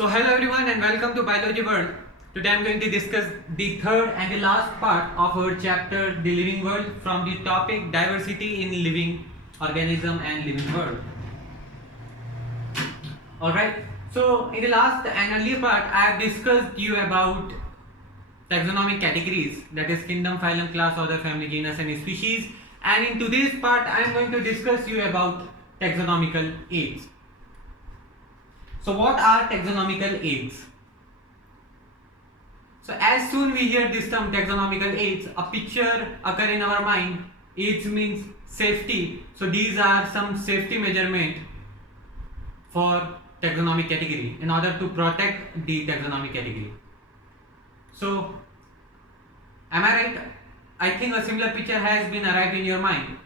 Hello everyone and welcome to Biology World. Today I am going to discuss the third and the last part of our chapter The Living World from the topic Diversity in Living Organism and Living World. Alright, so in the last and earlier part I have discussed you about taxonomic categories, that is kingdom, phylum, class, order, family, genus and species, and in today's part I am going to discuss you about taxonomical aids. So what are taxonomical aids? So as soon we hear this term taxonomical aids, a picture occur in our mind. Aids means safety. So these are some safety measurement for taxonomic category in order to protect the taxonomic category. So am I right? I think a similar picture has been arrived in your mind.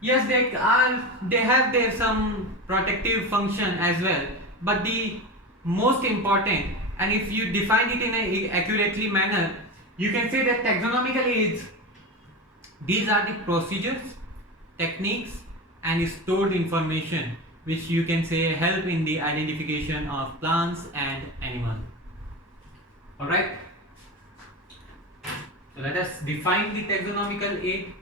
Yes, they have their some protective function as well. But the most important, and if you define it in an accurately manner, you can say that taxonomical aids, these are the procedures, techniques and stored information which you can say help in the identification of plants and animals. Alright, so let us define the taxonomical aid.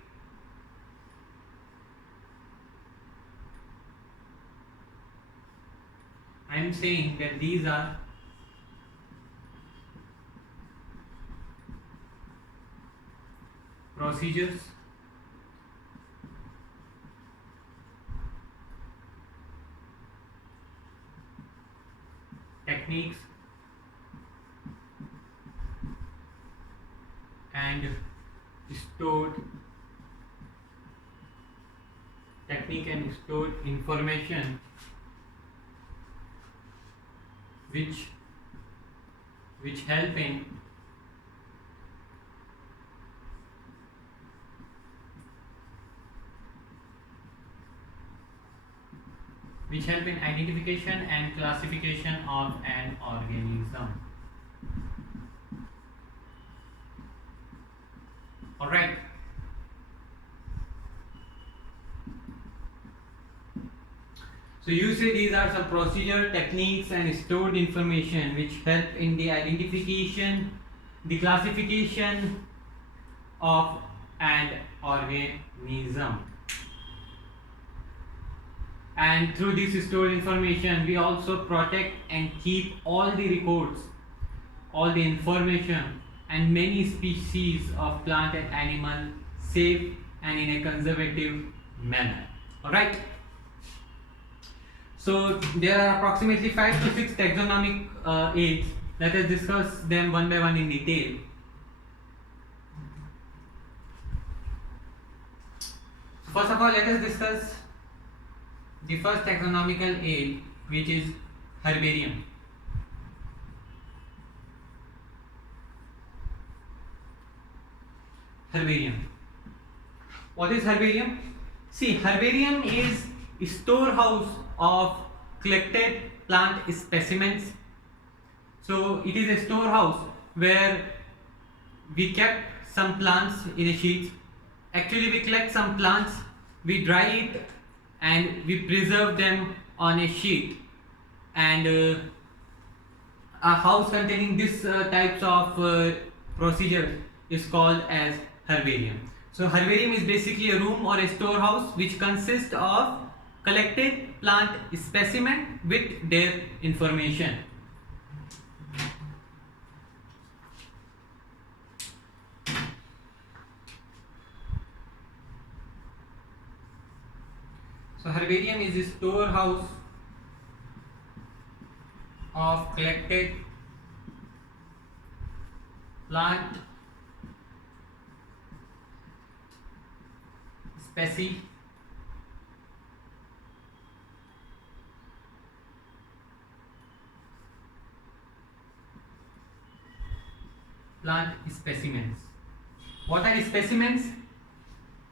I am saying that these are procedures, techniques and stored information which help in identification and classification of an organism. All right. So you say these are some procedure, techniques and stored information which help in the identification, the classification of an organism. And through this stored information we also protect and keep all the records, all the information and many species of plant and animal safe and in a conservative manner. Alright. So there are approximately 5 to 6 taxonomic aids. Let us discuss them one by one in detail. So first of all, let us discuss the first taxonomical aid, which is herbarium. Herbarium. What is herbarium? See, herbarium is a storehouse of collected plant specimens. So it is a storehouse where we kept some plants in a sheet. Actually we collect some plants, we dry it and we preserve them on a sheet, and a house containing this types of procedure is called as herbarium. So herbarium is basically a room or a storehouse which consists of collected plant specimen with their information. So herbarium is a storehouse of collected plant specimens. What are specimens?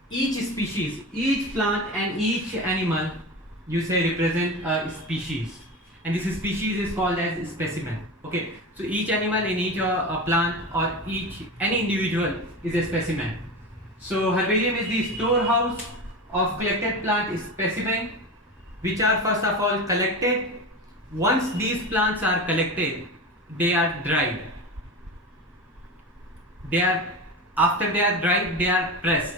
Each species, each plant and each animal, you say represent a species, and this species is called as specimen. Okay, so each animal in each plant or any individual is a specimen. So herbarium is the storehouse of collected plant specimen which are first of all collected, Once these plants are collected, they are dried. After they are dried, they are pressed.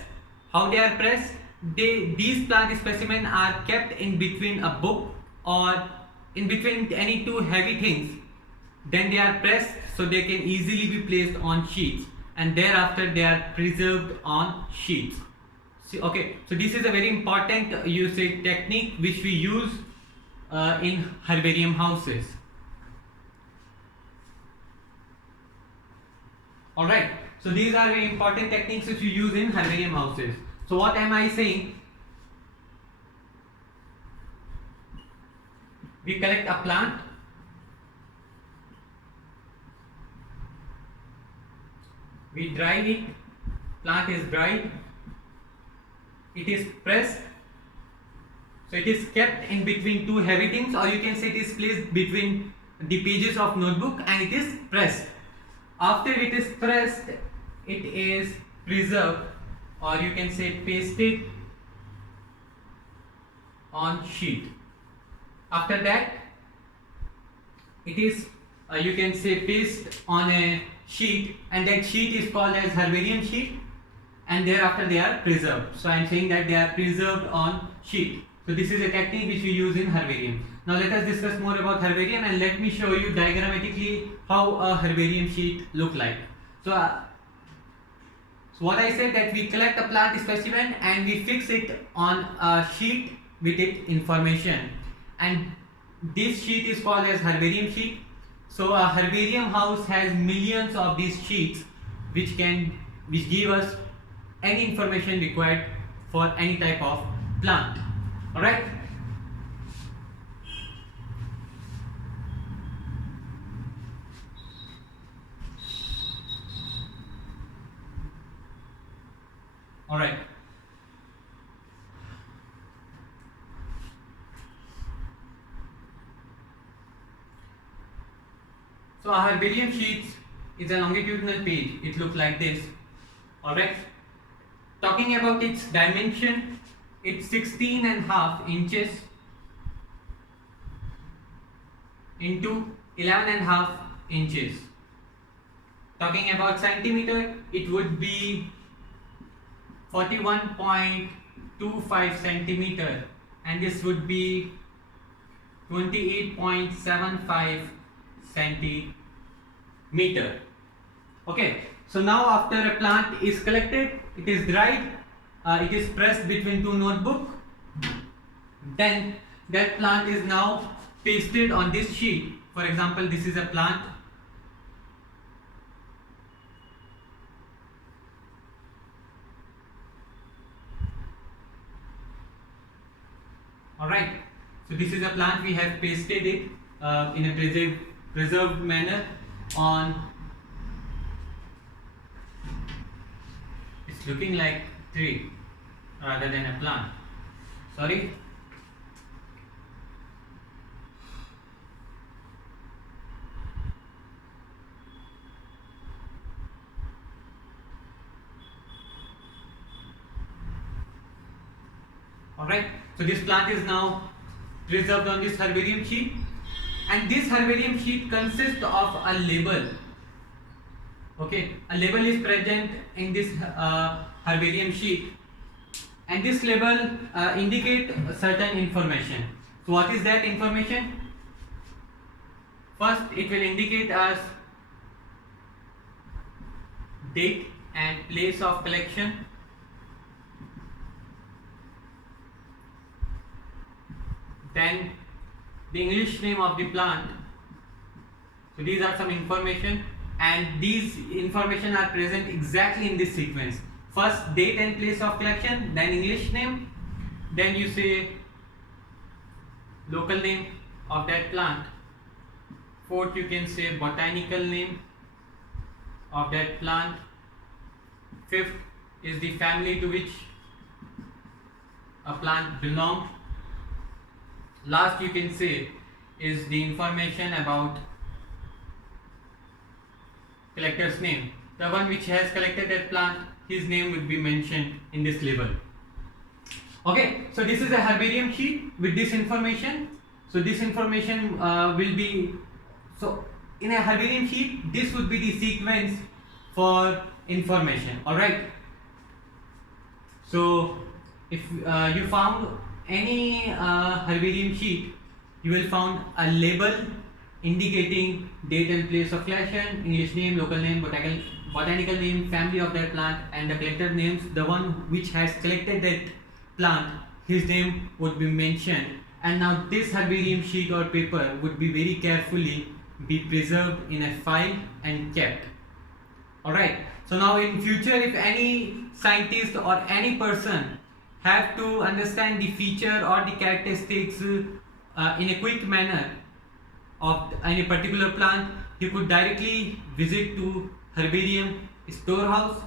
How they are pressed? These plant specimens are kept in between a book or in between any two heavy things. Then they are pressed so they can easily be placed on sheets, and thereafter they are preserved on sheets. See, okay, so this is a very important technique which we use in herbarium houses. Alright, so these are very important techniques which we use in herbarium houses. So what am I saying? We collect a plant, we dry it, plant is dried, it is pressed, so it is kept in between two heavy things, or you can say it is placed between the pages of notebook, and it is pressed. After it is pressed, it is preserved, or you can say pasted on sheet. After that, it is you can say paste on a sheet, and that sheet is called as herbarium sheet, and thereafter they are preserved. So I am saying that they are preserved on sheet. So this is a technique which we use in herbarium. Now let us discuss more about herbarium, and let me show you diagrammatically how a herbarium sheet look like. So what I said, that we collect a plant specimen and we fix it on a sheet with its information, and this sheet is called as herbarium sheet. So a herbarium house has millions of these sheets which give us any information required for any type of plant. Alright? Alright. So a herbarium sheet is a longitudinal page. It looks like this. Alright. Talking about its dimension, it's 16.5 inches into 11.5 inches. Talking about centimeter, it would be 41.25 centimeter, and this would be 28.75 centimeter. Okay, so now after a plant is collected, it is dried, it is pressed between two notebook, then that plant is now pasted on this sheet. For example, this is a plant. Alright, so this is a plant, we have pasted it in a preserved manner on, it's looking like tree rather than a plant, sorry. Alright, so this plant is now preserved on this herbarium sheet, and this herbarium sheet consists of a label. Okay, a label is present in this herbarium sheet, and this label indicate certain information. So what is that information? First, it will indicate us date and place of collection. Then the English name of the plant. So these are some information, and these information are present exactly in this sequence. First, date and place of collection, then English name, then you say local name of that plant. Fourth, you can say botanical name of that plant. Fifth is the family to which a plant belongs. Last, you can say, is the information about collector's name. The one which has collected that plant, his name would be mentioned in this label. Okay, so this is a herbarium sheet with this information. So this information will be, so in a herbarium sheet, this would be the sequence for information. All right. So if you found any herbarium sheet, you will found a label indicating date and place of collection, English name, local name, botanical name, family of that plant, and the collector names. The one which has collected that plant, his name would be mentioned. And now this herbarium sheet or paper would be very carefully be preserved in a file and kept. Alright, so now in future, if any scientist or any person have to understand the feature or the characteristics in a quick manner of any particular plant, he could directly visit to herbarium storehouse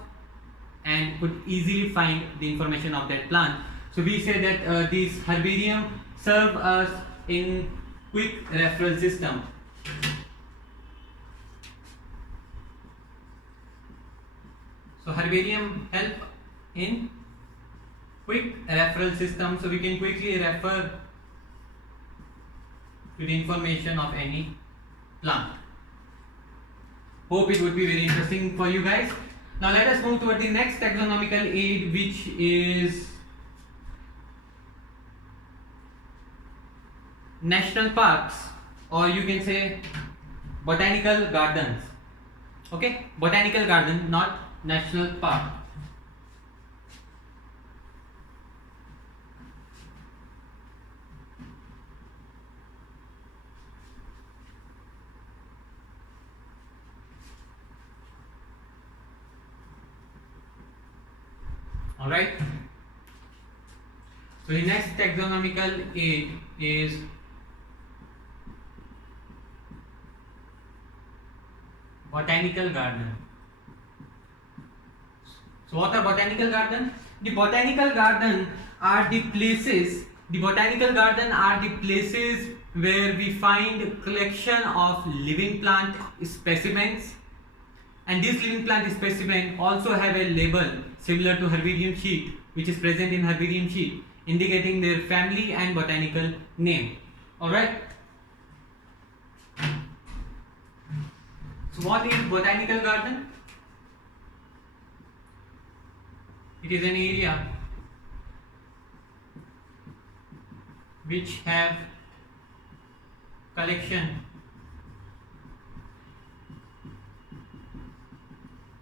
and could easily find the information of that plant. So we say that these herbarium serve us in quick referral system. So herbarium help in quick referral system, so we can quickly refer to the information of any plant. Hope it would be very interesting for you guys. Now let us move toward the next taxonomical aid, which is national parks, or you can say botanical gardens. Okay, botanical garden, not national park. All right. So the next taxonomical aid is botanical garden. So what are botanical garden? The botanical garden are the places. The botanical garden are the places where we find collection of living plant specimens, and these living plant specimen also have a label similar to herbarium sheet, which is present in herbarium sheet, indicating their family and botanical name. All right. So what is botanical garden? It is an area which have collection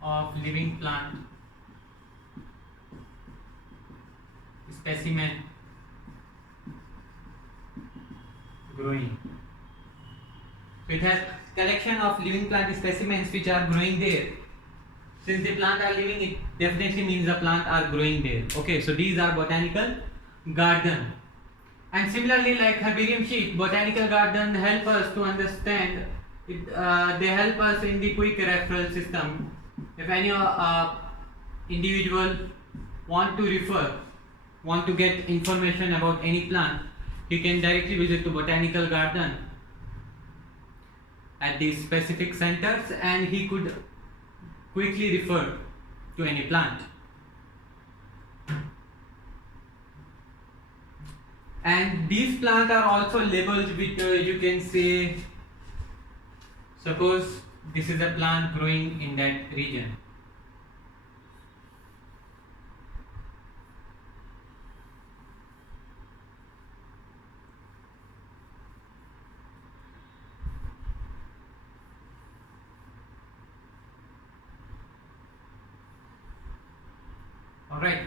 of living plant specimen growing. So it has collection of living plant specimens which are growing there. Since the plant are living, it definitely means the plant are growing there. Okay, so these are botanical garden. And similarly, like herbarium sheet, botanical garden help us to understand it. They help us in the quick referral system. If any individual want to get information about any plant, he can directly visit to botanical garden at these specific centers, and he could quickly refer to any plant. And these plants are also labeled with, you can say, suppose this is a plant growing in that region. Alright.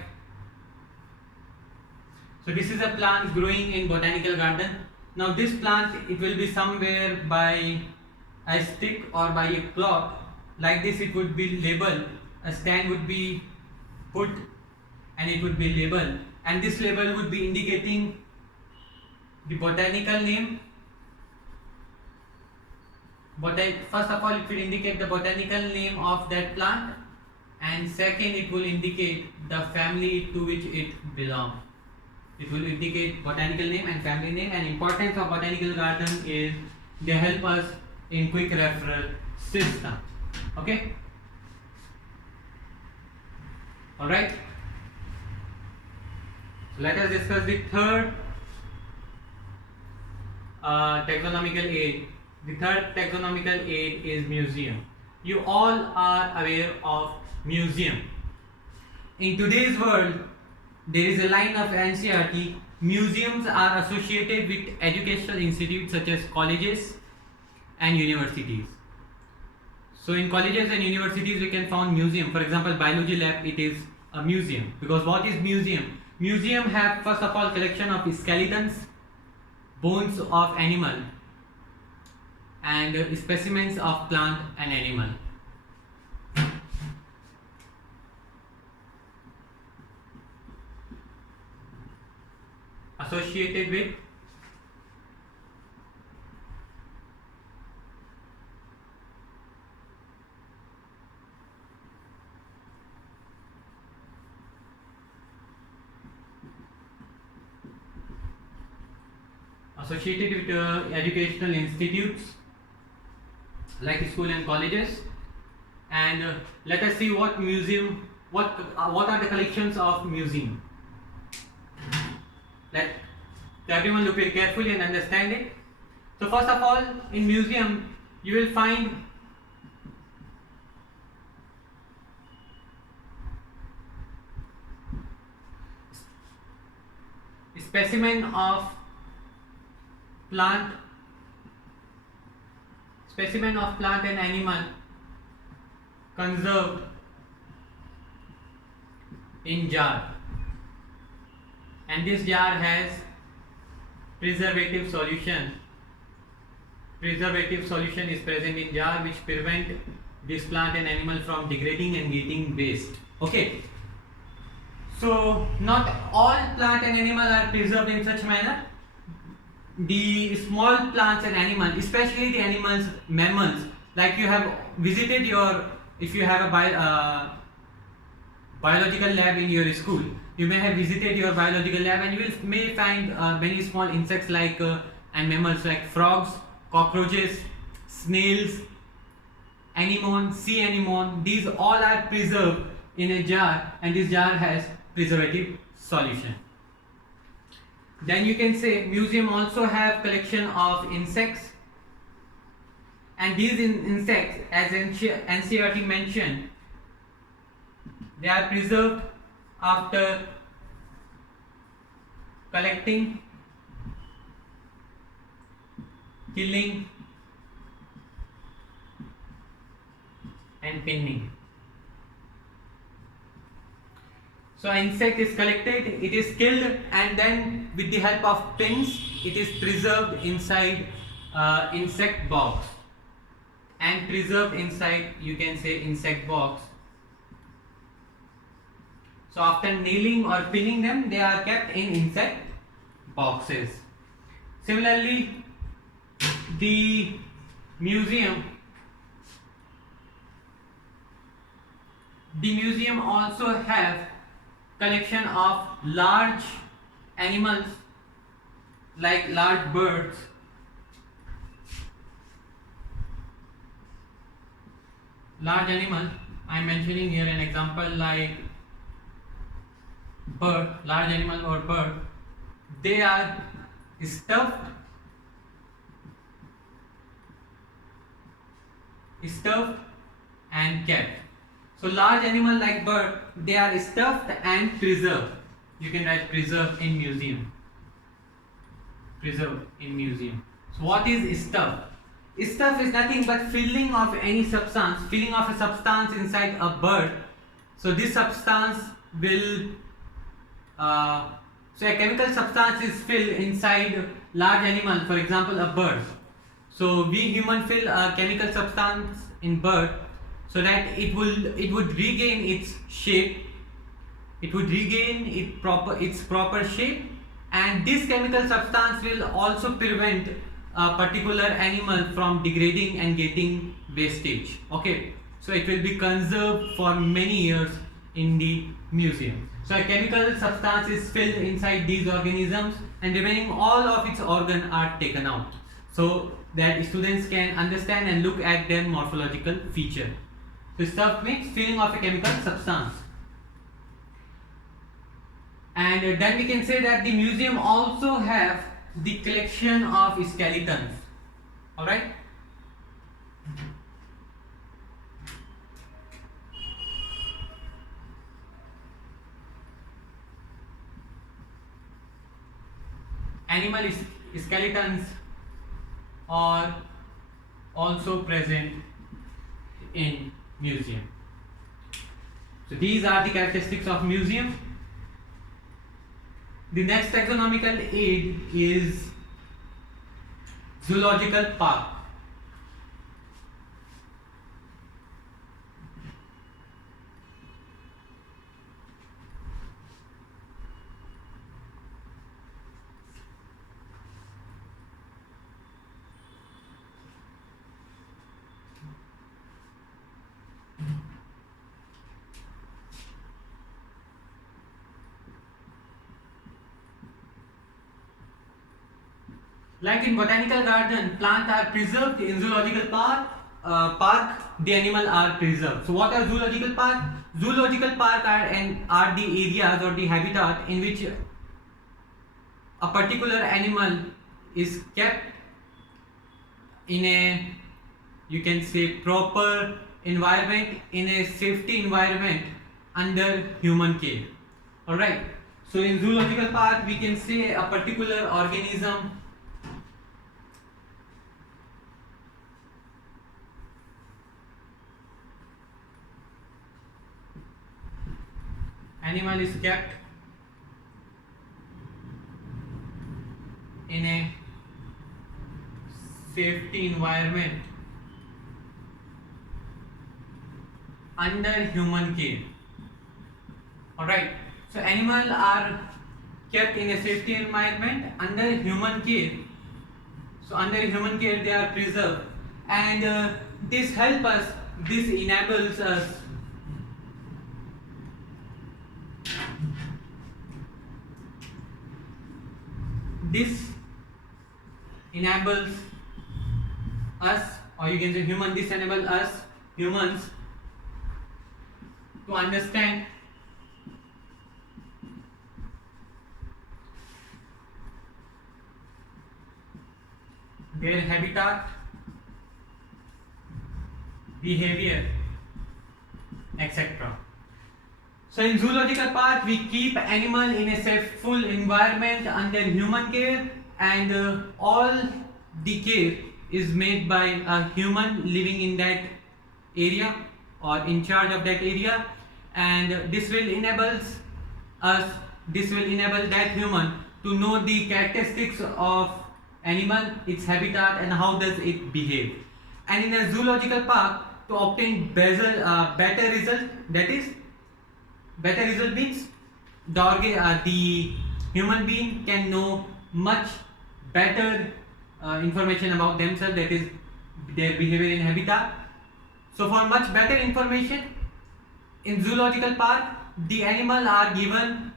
So this is a plant growing in botanical garden. Now this plant, it will be somewhere by a stick or by a cloth. Like this it would be labeled. A stand would be put and it would be labeled. And this label would be indicating the botanical name. First of all, it will indicate the botanical name of that plant. And second, it will indicate the family to which it belongs. It will indicate botanical name and family name. And importance of botanical garden is they help us in quick referral system. Okay. All right. So let us discuss the third taxonomical aid. The third taxonomical aid is museum. You all are aware of museum. In today's world, there is a line of NCERT. Museums are associated with educational institutes such as colleges and universities. So in colleges and universities we can find museum. For example, biology lab, it is a museum. Because what is museum? Museum have first of all collection of skeletons, bones of animal, and specimens of plant and animal. Associated with educational institutes like school and colleges. And let us see what museum, what are the collections of museum. Let everyone look very carefully and understand it. So first of all, in museum you will find specimen of plant and animal conserved in jar, and this jar has preservative solution. Preservative solution is present in jar which prevent this plant and animal from degrading and getting waste. Okay, so not all plant and animal are preserved in such manner. The small plants and animals, especially the animals, mammals, like you have visited your, if you have a biological lab in your school, you may have visited your biological lab and you may find many small insects like and mammals like frogs, cockroaches, snails, anemone, sea anemone. These all are preserved in a jar, and this jar has preservative solution. Then you can say museum also have collection of insects, and these insects, as NCERT mentioned, they are preserved after collecting, killing and pinning. So insect is collected, it is killed, and then with the help of pins it is preserved inside insect box, and preserved inside, you can say, insect box. So after nailing or pinning them, they are kept in insect boxes. Similarly, the museum also have collection of large animals like large birds, large animal. I am mentioning here an example like bird, large animal or bird. They are stuffed and kept. So large animal like bird, they are stuffed and preserved. You can write preserved in museum. Preserved in museum. So what is stuffed? Stuff is nothing but filling of any substance, filling of a substance inside a bird. So this substance will, so a chemical substance is filled inside large animal, for example a bird. So we human fill a chemical substance in bird so that it would regain its shape, it would regain its proper shape, and this chemical substance will also prevent a particular animal from degrading and getting wastage. Okay, so it will be conserved for many years in the museum. So a chemical substance is filled inside these organisms, and remaining all of its organs are taken out, so that students can understand and look at their morphological feature. So stuff means filling of a chemical substance. And then we can say that the museum also have the collection of skeletons. All right. Animal skeletons are also present in museum. So these are the characteristics of museum. The next taxonomical aid is zoological park. Like in botanical garden, plants are preserved. In zoological park, the animal are preserved. So what are zoological park? Zoological park are the areas or the habitat in which a particular animal is kept in a, you can say, proper environment, in a safety environment under human care. All right. So in zoological park, we can say a particular organism animal is kept in a safety environment under human care. Alright, so animals are kept in a safety environment under human care. So under human care they are preserved, and this helps us, this enables us or you can say human, this enables us humans to understand their habitat, behavior, etc. So in zoological park, we keep animal in a safe, full environment under human care, and all the care is made by a human living in that area or in charge of that area, and this will enable that human to know the characteristics of animal, its habitat, and how does it behave. And in a zoological park, to obtain better result, that is, better result means the human being can know much better information about themselves, that is their behavior in habitat. So for much better information in zoological park, the animal are given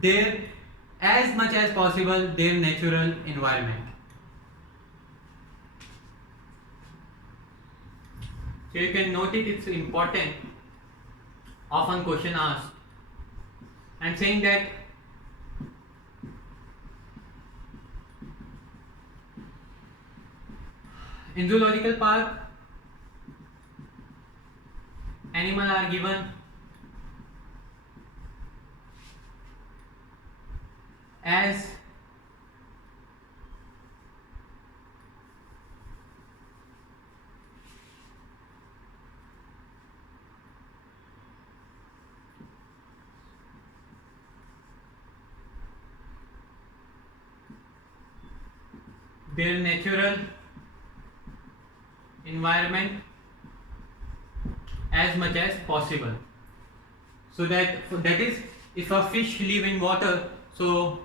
their, as much as possible, their natural environment. So you can note it, it's important, often question asked. I'm saying that in zoological park, animals are given as their natural environment as much as possible. So that is, if a fish live in water, so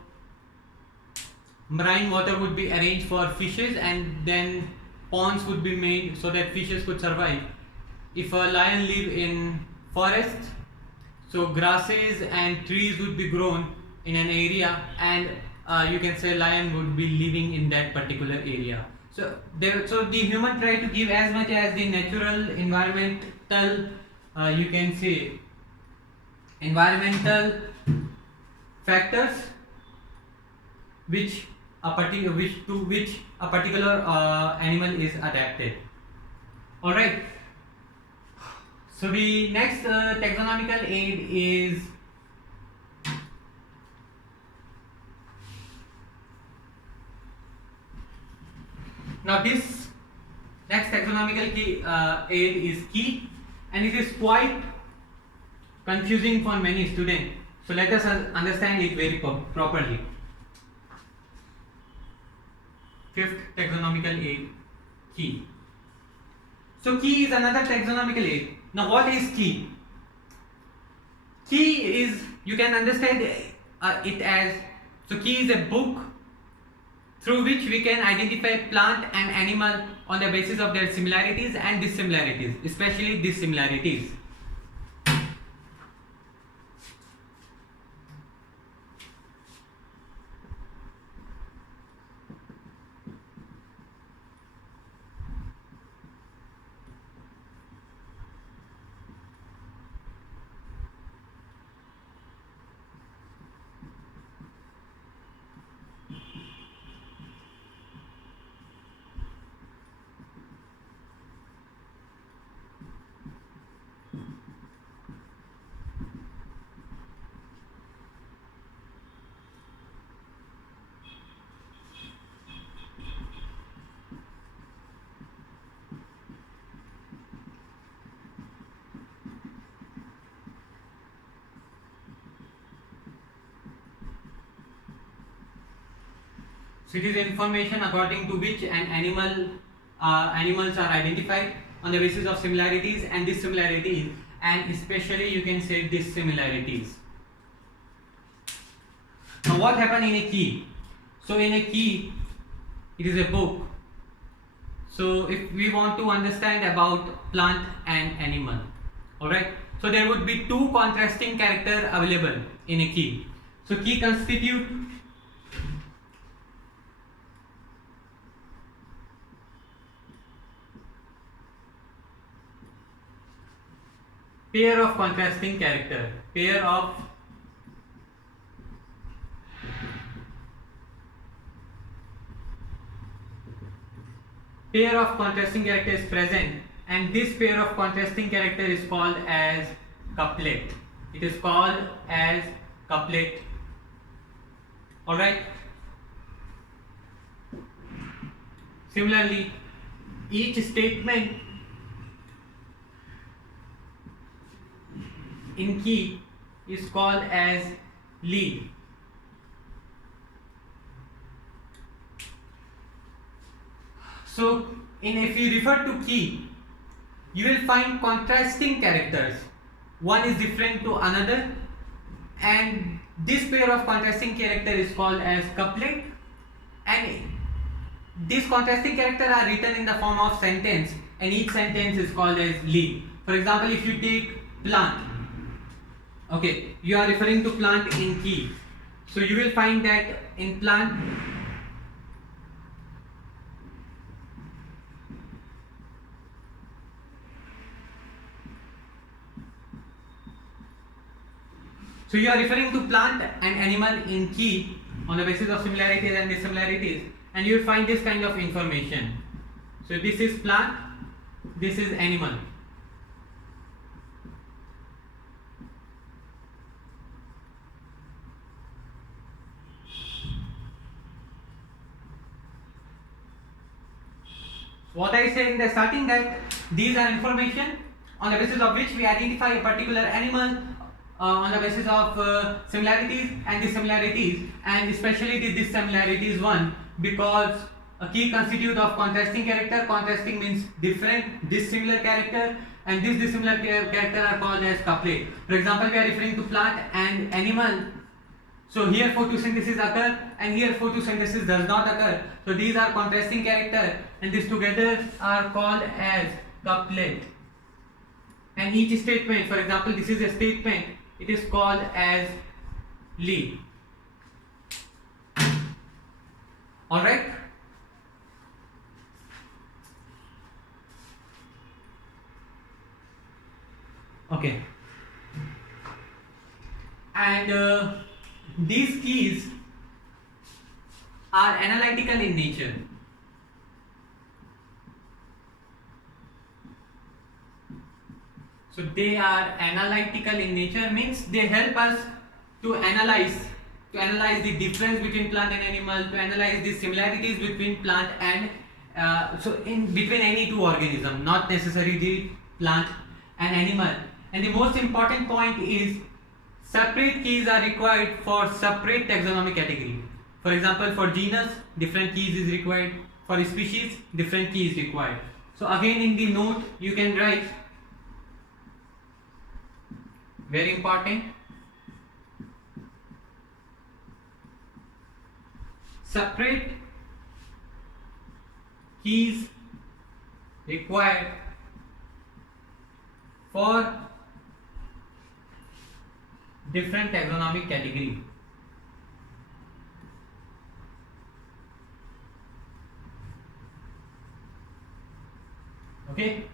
marine water would be arranged for fishes, and then ponds would be made so that fishes could survive. If a lion live in forest, so grasses and trees would be grown in an area, and you can say lion would be living in that particular area. So the human try to give as much as the natural environmental, you can say, environmental factors which which a particular animal is adapted. All right. So the next taxonomical aid is now this next taxonomical aid is key, and it is quite confusing for many students. So let us understand it very properly. Fifth taxonomical aid, key. So key is another taxonomical aid. Now what is key? Key is, you can understand it as, so key is a book through which we can identify plant and animal on the basis of their similarities and dissimilarities, especially dissimilarities. So it is information according to which animals are identified on the basis of similarities and dissimilarities, and especially you can say dissimilarities. Now what happened in a key? So in a key, it is a book. So if we want to understand about plant and animal, alright, so there would be two contrasting characters available in a key. So key constitute pair of contrasting character, pair of contrasting character is present, and this pair of contrasting character is called as couplet. It is called as couplet. All right. Similarly, each statement in key is called as lead. So if you refer to key, you will find contrasting characters. One is different to another, and this pair of contrasting character is called as couplet, and these contrasting characters are written in the form of sentence, and each sentence is called as lead. For example, if you take plant, okay, you are referring to plant in key, so you will find that in plant so you are referring to plant and animal in key on the basis of similarities and dissimilarities, and you will find this kind of information. So this is plant, this is animal. What I said in the starting, that these are information on the basis of which we identify a particular animal on the basis of similarities and dissimilarities, and especially the dissimilarities one, because a key constitute of contrasting character. Contrasting means different, dissimilar character, and this dissimilar character are called as couplet. For example, we are referring to plant and animal. So here photosynthesis occur, and here photosynthesis does not occur. So these are contrasting character, and these together are called as couplet. And each statement, for example, this is a statement, it is called as lead. All right. Okay. And these keys are analytical in nature. So they are analytical in nature means they help us to analyze the difference between plant and animal, to analyze the similarities between plant and so in between any two organism, not necessarily the plant and animal. And the most important point is separate keys are required for separate taxonomic category. For example, for genus, different keys is required. For species, different keys required. So again in the note you can write, very important, separate keys required for different taxonomic category. Okay,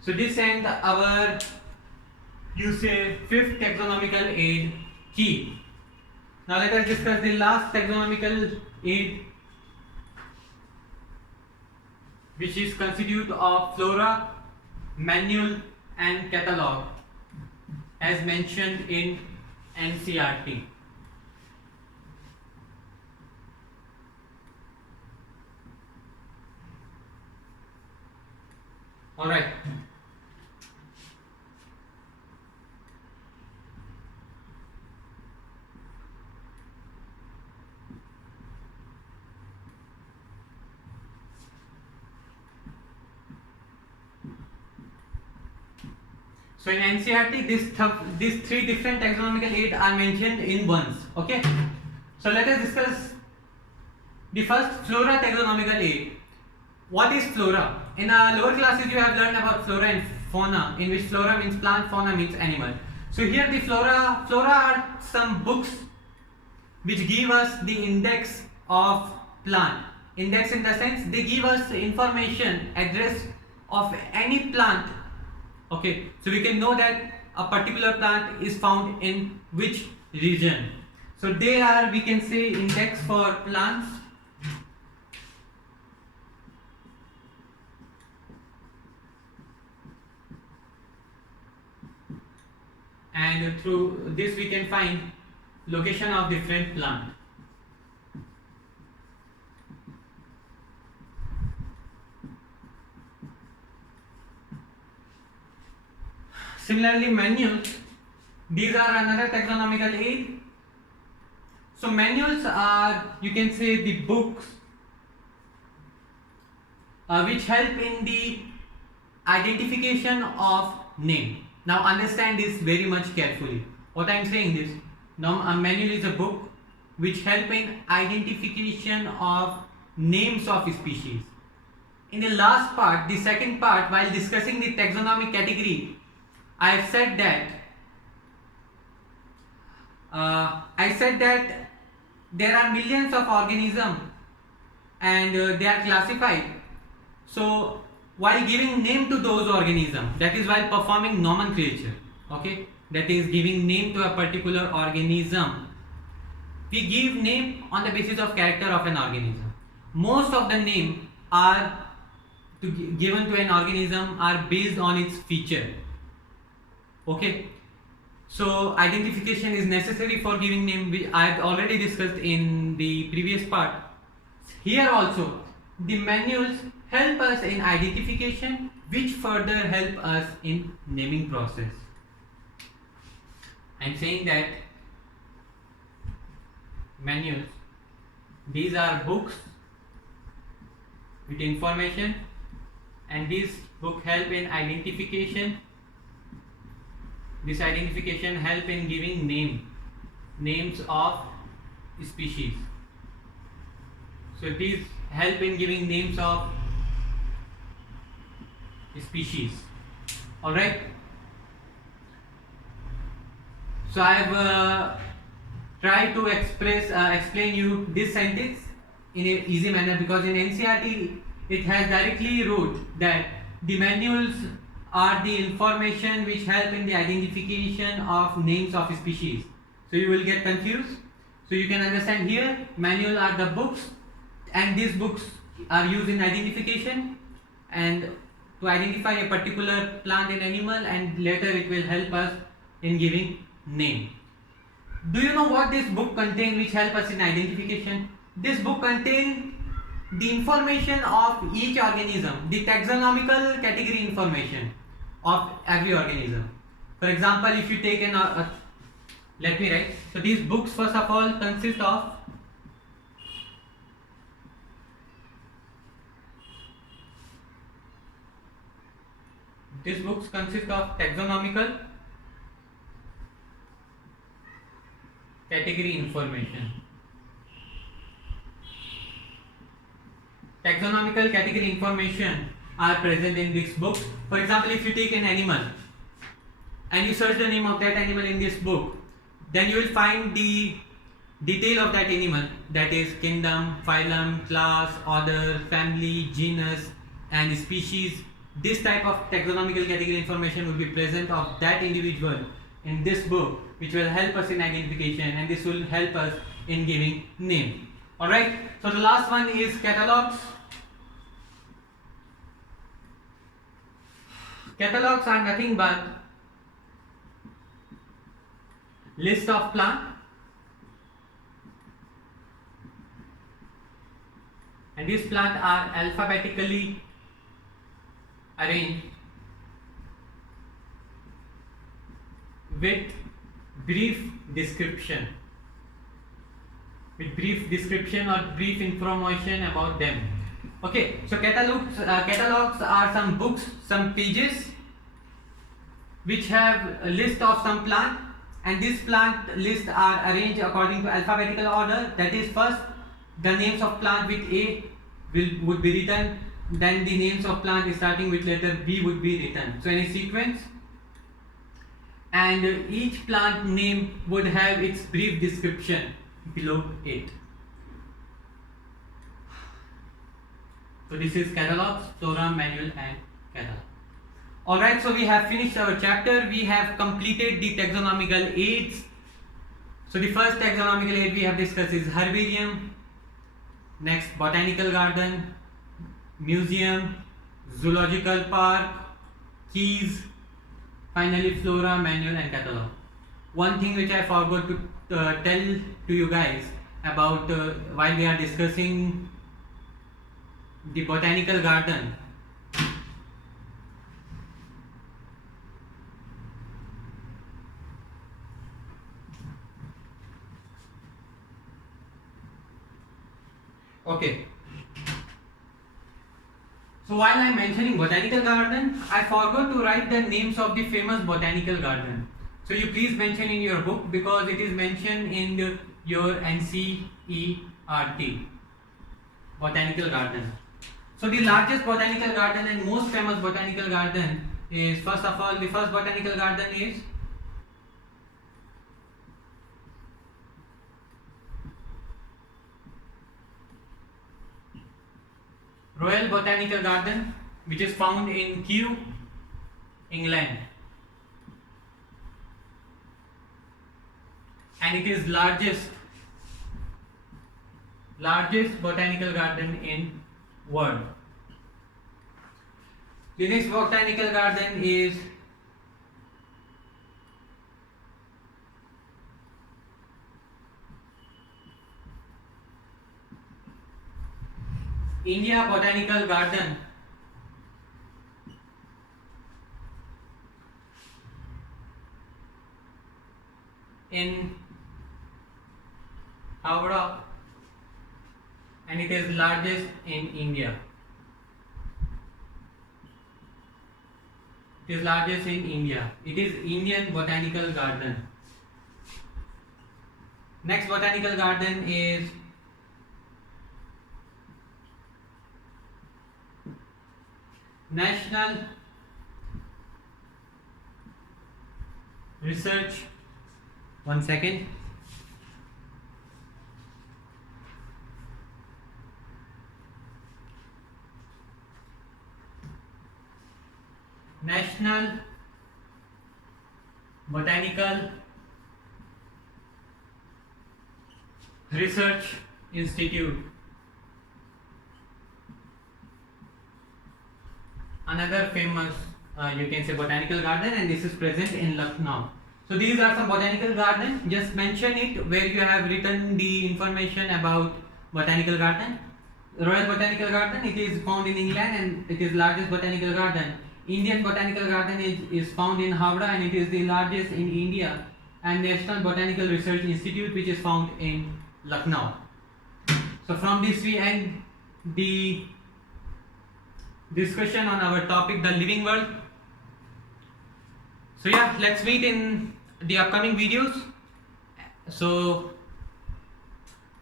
so this ends our, you say, fifth taxonomical aid, key. Now let us discuss the last taxonomical aid, which is constitute of flora, manual and catalog as mentioned in NCERT. All right. So in NCERT, these three different taxonomical aids are mentioned in once. Okay. So let us discuss the first, flora taxonomical aid. What is flora? In our lower classes you have learned about flora and fauna, in which flora means plant, fauna means animal. So here the flora are some books which give us the index of plant. Index in the sense they give us information, address of any plant. Okay, so we can know that a particular plant is found in which region. So they are, we can say, index for plants. And through this we can find location of different plant. Similarly, manuals, these are another taxonomical aid. So manuals are, you can say, the books which help in the identification of name. Now understand this very much carefully. What I am saying is, now a manual is a book which help in identification of names of species. In the last part, the second part, while discussing the taxonomic category, I have said that there are millions of organisms and they are classified. So while giving name to those organisms, that is while performing nomenclature, okay, that is giving name to a particular organism, we give name on the basis of character of an organism. Most of the name are given to an organism are based on its feature. Okay, so identification is necessary for giving name, which I have already discussed in the previous part. Here also the manuals help us in identification, which further help us in naming process. I am saying that manuals, these are books with information, and these book help in identification. This identification help in giving names of species. So these help in giving names of species. All right. So I have tried to explain you this sentence in an easy manner, because in NCERT it has directly wrote that the manuals are the information which help in the identification of names of species. So you will get confused. So you can understand here, manual are the books and these books are used in identification and to identify a particular plant and animal, and later it will help us in giving name. Do you know what this book contains which help us in identification? This book contains the information of each organism, the taxonomical category information of every organism. For example, if you take let me write. So these books first of all consist of taxonomical category information. Taxonomical category information are present in this book. For example, if you take an animal and you search the name of that animal in this book, then you will find the detail of that animal, that is kingdom, phylum, class, order, family, genus and species. This type of taxonomical category information will be present of that individual in this book, which will help us in identification, and this will help us in giving name. Alright, so the last one is catalogs. Catalogs are nothing but list of plant and these plants are alphabetically arranged with brief description or brief information about them. Okay, so catalogs are some books, some pages which have a list of some plant, and these plant lists are arranged according to alphabetical order. That is, first the names of plant with A would be written, then the names of plant starting with letter B would be written. So in a sequence, and each plant name would have its brief description below it. So this is catalogs, flora, manual and catalog. Alright, so we have finished our chapter. We have completed the taxonomical aids. So the first taxonomical aid we have discussed is herbarium, next botanical garden, museum, zoological park, keys, finally flora, manual and catalog. One thing which I forgot to tell to you guys about while we are discussing the botanical garden. Okay. So while I am mentioning botanical garden, I forgot to write the names of the famous botanical garden. So you please mention in your book, because it is mentioned in your NCERT, botanical garden. So the largest botanical garden and most famous botanical garden is, first of all, the first botanical garden is Royal Botanical Garden, which is found in Kew, England, and it is largest botanical garden in world. The next botanical garden is India Botanical Garden, in Howrah, and it is largest in India. It is largest in India. It is Indian Botanical Garden. Next botanical garden is National Research. One second. National Botanical Research Institute. another famous you can say botanical garden, and this is present in Lucknow. So these are some botanical garden. Just mention it where you have written the information about botanical garden. Royal Botanical Garden, it is found in England and it is largest botanical garden. Indian Botanical Garden is found in Howrah and it is the largest in India. And National Botanical Research Institute, which is found in Lucknow. So from this we end the discussion on our topic, the living world. So yeah, let's meet in the upcoming videos. So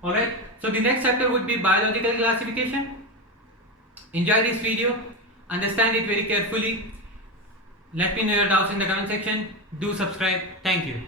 alright, so the next chapter would be biological classification. Enjoy this video, understand it very carefully. Let me know your doubts in the comment section. Do subscribe. Thank you.